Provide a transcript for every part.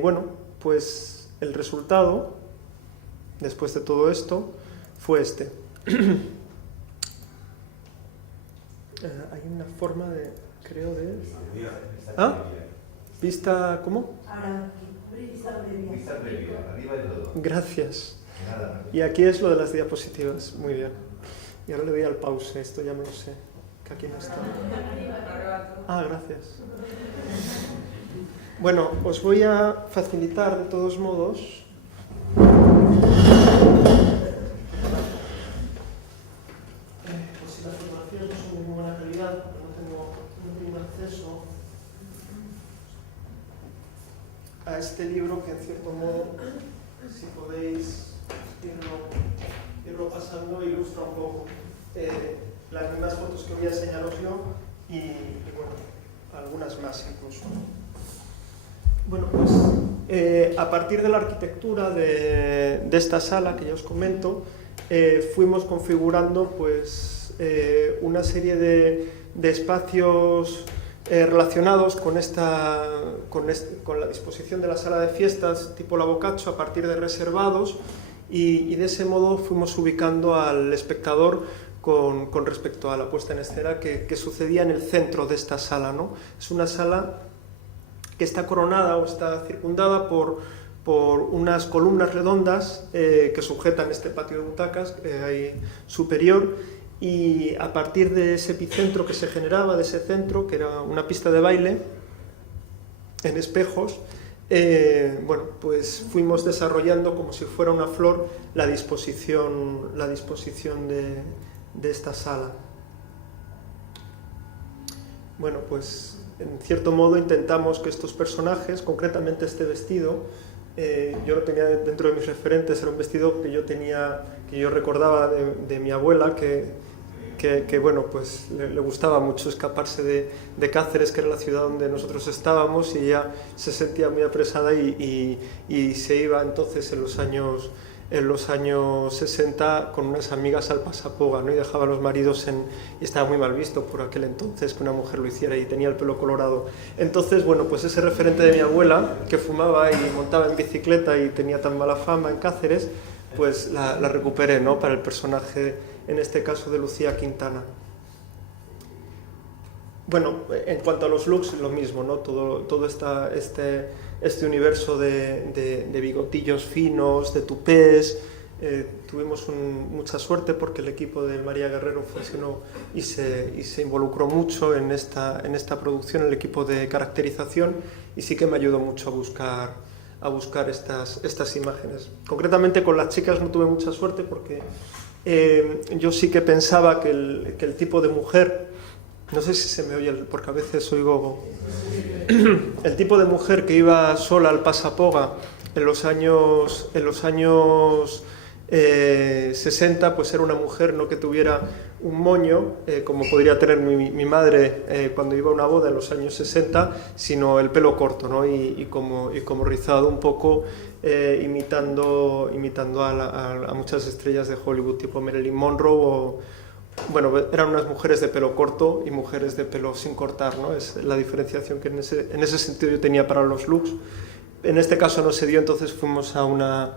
Bueno, pues el resultado, después de todo esto, fue este. Hay una forma de, creo, de... ¿Ah? ¿Vista cómo? Vista previa, arriba de todo. Gracias. Nada. Y aquí es lo de las diapositivas, muy bien. Y ahora le doy al pause, esto ya me lo sé, que aquí no está. Ah, gracias. Bueno, os voy a facilitar de todos modos. Pues si las fotografías no son de muy buena calidad, porque no tengo acceso a este libro que en cierto modo, si podéis irlo pasando, ilustra un poco las mismas fotos que voy a enseñaros yo y bueno, algunas más incluso. Bueno, pues a partir de la arquitectura de esta sala que ya os comento, fuimos configurando pues una serie de espacios relacionados con la disposición de la sala de fiestas tipo la Boccaccio a partir de reservados y de ese modo fuimos ubicando al espectador con respecto a la puesta en escena que sucedía en el centro de esta sala, ¿no? Es una sala que está coronada o está circundada por unas columnas redondas que sujetan este patio de butacas ahí superior, y a partir de ese epicentro que se generaba, de ese centro, que era una pista de baile en espejos, bueno, pues fuimos desarrollando como si fuera una flor la disposición de esta sala. Bueno, pues en cierto modo intentamos que estos personajes, concretamente este vestido, yo lo tenía dentro de mis referentes, era un vestido que yo recordaba de mi abuela, que bueno, pues le gustaba mucho escaparse de Cáceres, que era la ciudad donde nosotros estábamos, y ella se sentía muy apresada y se iba entonces en los años 60 con unas amigas al Pasapoga, ¿no? Y dejaba a los maridos y estaba muy mal visto por aquel entonces que una mujer lo hiciera, y tenía el pelo colorado. Entonces, bueno, pues ese referente de mi abuela, que fumaba y montaba en bicicleta y tenía tan mala fama en Cáceres, pues la recuperé, ¿no? Para el personaje, en este caso, de Lucía Quintana. Bueno, en cuanto a los looks, lo mismo, ¿no? Todo este universo de bigotillos finos, de tupés. Tuvimos mucha suerte porque el equipo de María Guerrero funcionó y se involucró mucho en esta producción, el equipo de caracterización, y sí que me ayudó mucho a buscar estas imágenes. Concretamente con las chicas no tuve mucha suerte porque yo sí que pensaba que el tipo de mujer, no sé si se me oye porque a veces oigo, el tipo de mujer que iba sola al Pasapoga en los años 60, pues era una mujer no que tuviera un moño, como podría tener mi madre cuando iba a una boda en los años 60, sino el pelo corto, ¿no? y como rizado un poco, imitando a muchas estrellas de Hollywood, tipo Marilyn Monroe, bueno, eran unas mujeres de pelo corto y mujeres de pelo sin cortar, ¿no? Es la diferenciación que en ese sentido yo tenía para los looks. En este caso no se dio, entonces fuimos a una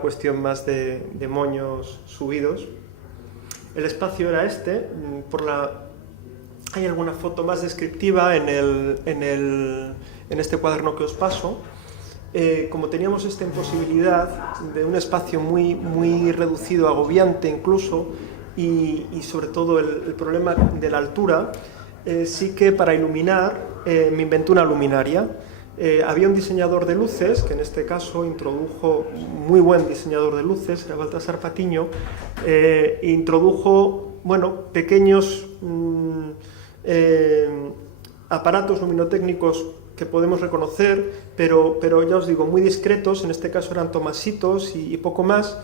cuestión más de moños subidos. El espacio era este. Hay alguna foto más descriptiva en este cuaderno que os paso. Como teníamos esta imposibilidad de un espacio muy, muy reducido, agobiante incluso, y sobre todo el problema de la altura, sí que para iluminar me inventé una luminaria. Había un diseñador de luces, que en este caso introdujo, muy buen diseñador de luces, era Baltasar Patiño, introdujo, bueno, pequeños aparatos luminotécnicos que podemos reconocer, pero ya os digo, muy discretos, en este caso eran tomasitos y poco más,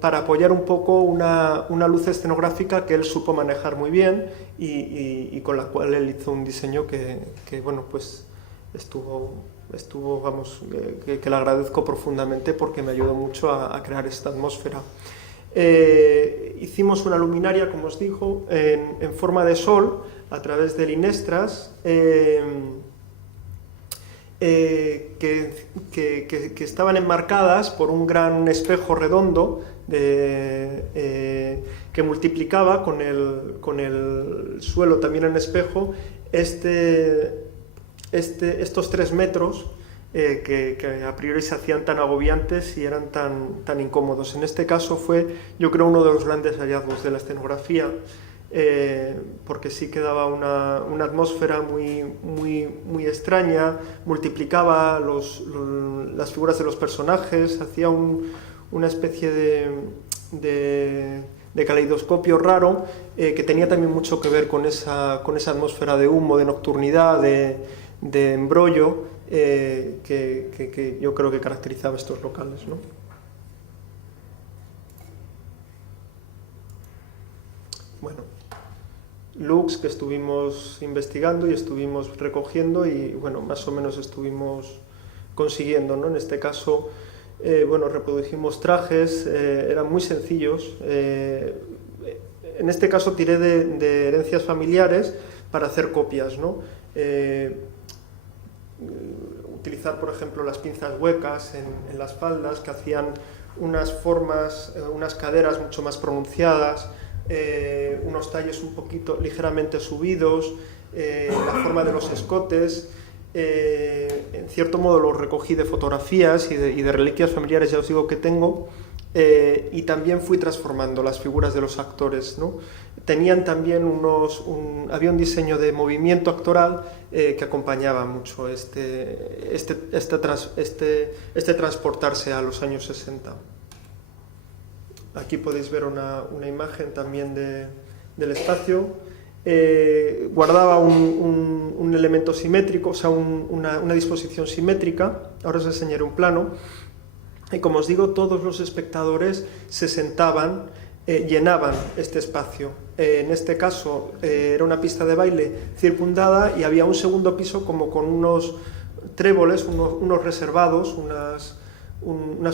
para apoyar un poco una luz escenográfica que él supo manejar muy bien y con la cual él hizo un diseño que bueno, pues estuvo vamos, que le agradezco profundamente porque me ayudó mucho a crear esta atmósfera. Hicimos una luminaria, como os digo, en forma de sol a través de linestras, que estaban enmarcadas por un gran espejo redondo que multiplicaba con el suelo también en espejo estos 3 metros que a priori se hacían tan agobiantes y eran tan incómodos. En este caso fue, yo creo, uno de los grandes hallazgos de la escenografía, porque sí que daba una atmósfera muy extraña, multiplicaba las figuras de los personajes, hacía una especie de caleidoscopio raro, que tenía también mucho que ver con esa atmósfera de humo, de nocturnidad, de embrollo, que yo creo que caracterizaba estos locales, ¿no? Bueno, looks que estuvimos investigando y estuvimos recogiendo y, bueno, más o menos estuvimos consiguiendo, ¿no? En este caso, bueno, reprodujimos trajes, eran muy sencillos. En este caso tiré de herencias familiares para hacer copias, ¿no? Utilizar, por ejemplo, las pinzas huecas en las faldas, que hacían unas formas, unas caderas mucho más pronunciadas, unos talles un poquito ligeramente subidos, la forma de los escotes. En cierto modo lo recogí de fotografías y de reliquias familiares, ya os digo que tengo, y también fui transformando las figuras de los actores, ¿no? Tenían también había un diseño de movimiento actoral que acompañaba mucho este transportarse a los años 60. Aquí podéis ver una imagen también del espacio. Guardaba un elemento simétrico, o sea, una disposición simétrica. Ahora os enseñaré un plano. Y como os digo, todos los espectadores se sentaban, llenaban este espacio. En este caso era una pista de baile circundada y había un segundo piso como con unos tréboles, unos reservados, unas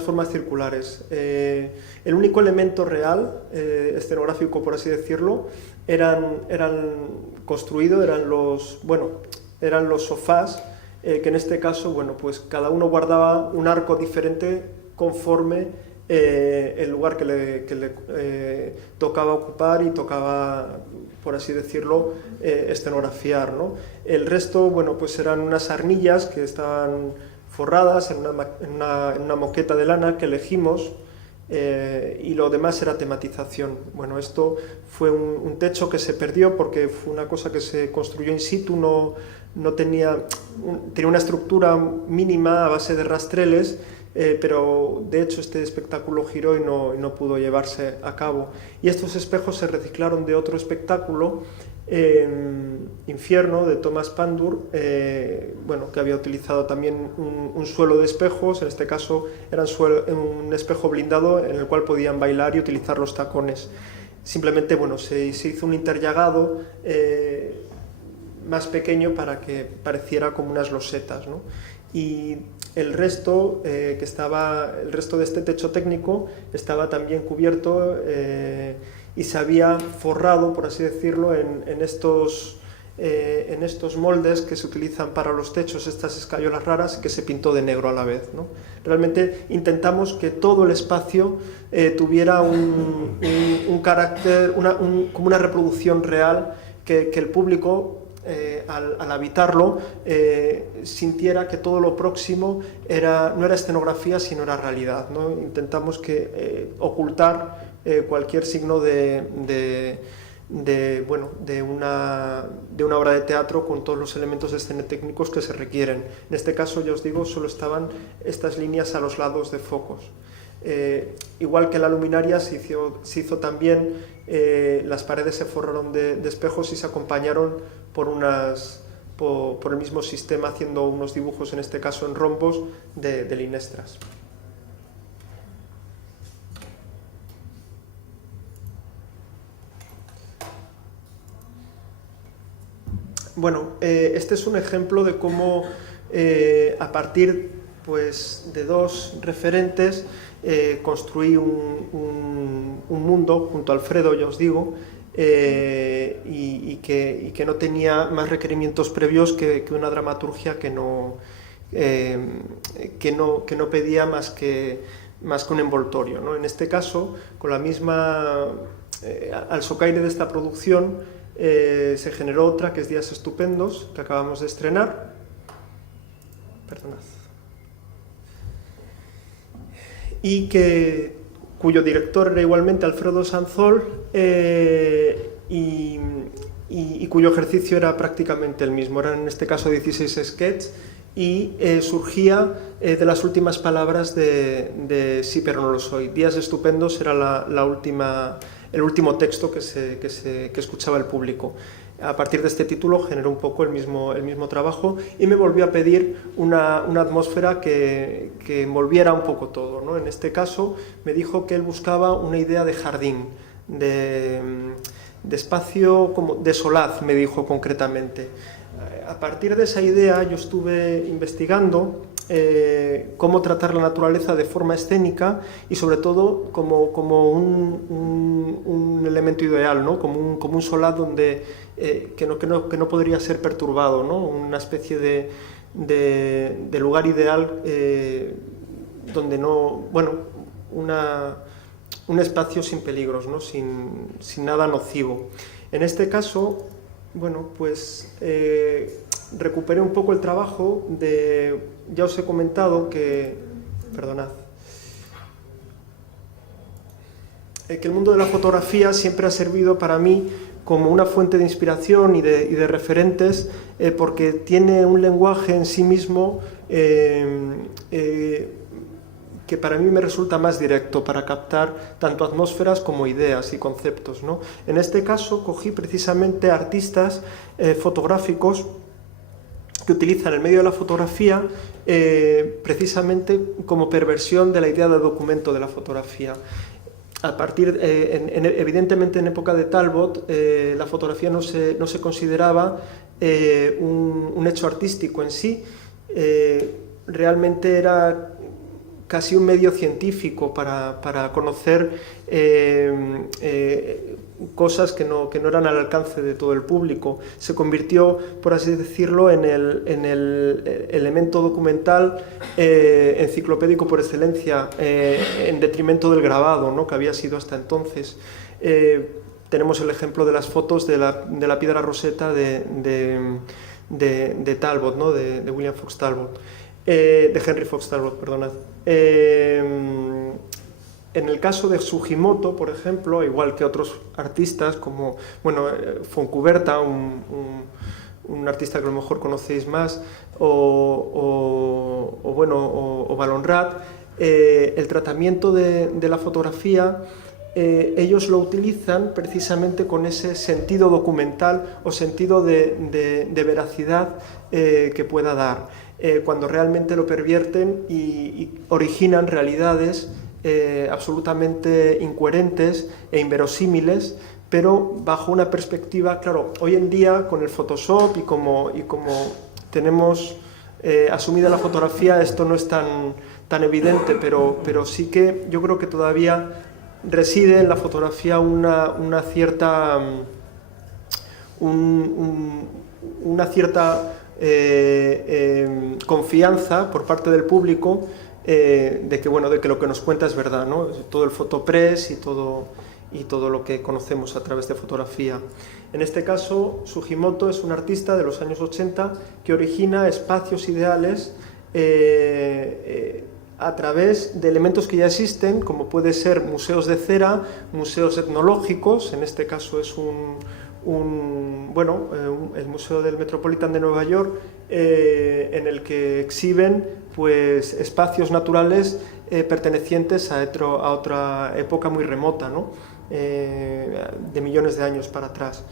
formas circulares. El único elemento real, escenográfico por así decirlo, eran los sofás, que en este caso, bueno, pues cada uno guardaba un arco diferente conforme el lugar que le tocaba ocupar y tocaba, por así decirlo, escenografiar, ¿no? El resto, bueno, pues eran unas arnillas que estaban forradas en una moqueta de lana que elegimos, y lo demás era tematización. Bueno, esto fue un techo que se perdió porque fue una cosa que se construyó in situ, no tenía una estructura mínima a base de rastreles, pero de hecho este espectáculo giró y no pudo llevarse a cabo. Y estos espejos se reciclaron de otro espectáculo, Infierno, de Thomas Pandur, bueno, que había utilizado también un suelo de espejos. En este caso era un espejo blindado en el cual podían bailar y utilizar los tacones. Simplemente, bueno, se hizo un interllagado más pequeño para que pareciera como unas losetas, ¿no? Y el resto de este techo técnico estaba también cubierto y se había forrado, por así decirlo, en estos moldes que se utilizan para los techos, estas escayolas raras, que se pintó de negro a la vez, ¿no? Realmente intentamos que todo el espacio tuviera un carácter, como una reproducción real, que el público, al habitarlo, sintiera que todo lo próximo no era escenografía, sino era realidad, ¿no? Intentamos ocultar cualquier signo de una obra de teatro con todos los elementos escenotécnicos que se requieren. En este caso, ya os digo, solo estaban estas líneas a los lados de focos. Igual que la luminaria, se hizo también, las paredes se forraron de espejos y se acompañaron por el mismo sistema, haciendo unos dibujos, en este caso en rombos, de linestras. Bueno, este es un ejemplo de cómo, a partir, pues, de dos referentes, construí un mundo junto a Alfredo, ya os digo, y que no tenía más requerimientos previos que una dramaturgia que no que no pedía más que un envoltorio, ¿no? En este caso, con la misma, al socaire de esta producción, se generó otra que es Días Estupendos, que acabamos de estrenar. Perdonad. Y cuyo director era igualmente Alfredo Sanzol, y cuyo ejercicio era prácticamente el mismo. Eran en este caso 16 sketches y surgía de las últimas palabras de Sí, pero no lo soy. Días Estupendos era el último texto que escuchaba el público. A partir de este título generó un poco el mismo trabajo y me volvió a pedir una atmósfera que envolviera un poco todo, ¿no? En este caso me dijo que él buscaba una idea de jardín, de espacio como de solaz, me dijo concretamente. A partir de esa idea yo estuve investigando cómo tratar la naturaleza de forma escénica y sobre todo como un elemento ideal, ¿no? como un solaz donde, que no podría ser perturbado, ¿no? Una especie de lugar ideal donde no, bueno, un espacio sin peligros, ¿no? sin nada nocivo. En este caso, bueno, pues recuperé un poco el trabajo ya os he comentado que, perdonad, que el mundo de la fotografía siempre ha servido para mí como una fuente de inspiración y de referentes, porque tiene un lenguaje en sí mismo que para mí me resulta más directo para captar tanto atmósferas como ideas y conceptos, ¿no? En este caso cogí precisamente artistas fotográficos que utilizan el medio de la fotografía precisamente como perversión de la idea de documento de la fotografía. Evidentemente en época de Talbot la fotografía no se consideraba un hecho artístico en sí, realmente era casi un medio científico para conocer cosas que no eran al alcance de todo el público. Se convirtió, por así decirlo, en el elemento documental enciclopédico por excelencia, en detrimento del grabado, ¿no? Que había sido hasta entonces. Tenemos el ejemplo de las fotos de la piedra roseta de Talbot, ¿no? de William Fox Talbot. De Henry Fox Talbot, perdonad. En el caso de Sugimoto, por ejemplo, igual que otros artistas como, bueno, Fontcuberta, un artista que a lo mejor conocéis más, o Ballonrat, el tratamiento de la fotografía, ellos lo utilizan precisamente con ese sentido documental o sentido de veracidad que pueda dar. Cuando realmente lo pervierten y originan realidades absolutamente incoherentes e inverosímiles, pero bajo una perspectiva, claro, hoy en día con el Photoshop y como tenemos asumida la fotografía, esto no es tan evidente, pero sí que yo creo que todavía reside en la fotografía una cierta confianza por parte del público de que lo que nos cuenta es verdad, ¿no? Todo el fotopress y todo lo que conocemos a través de fotografía. En este caso, Sugimoto es un artista de los años 80 que origina espacios ideales a través de elementos que ya existen, como puede ser museos de cera, museos etnológicos. En este caso es el Museo del Metropolitan de Nueva York, en el que exhiben pues, espacios naturales pertenecientes a otra época muy remota, ¿no? De millones de años para atrás.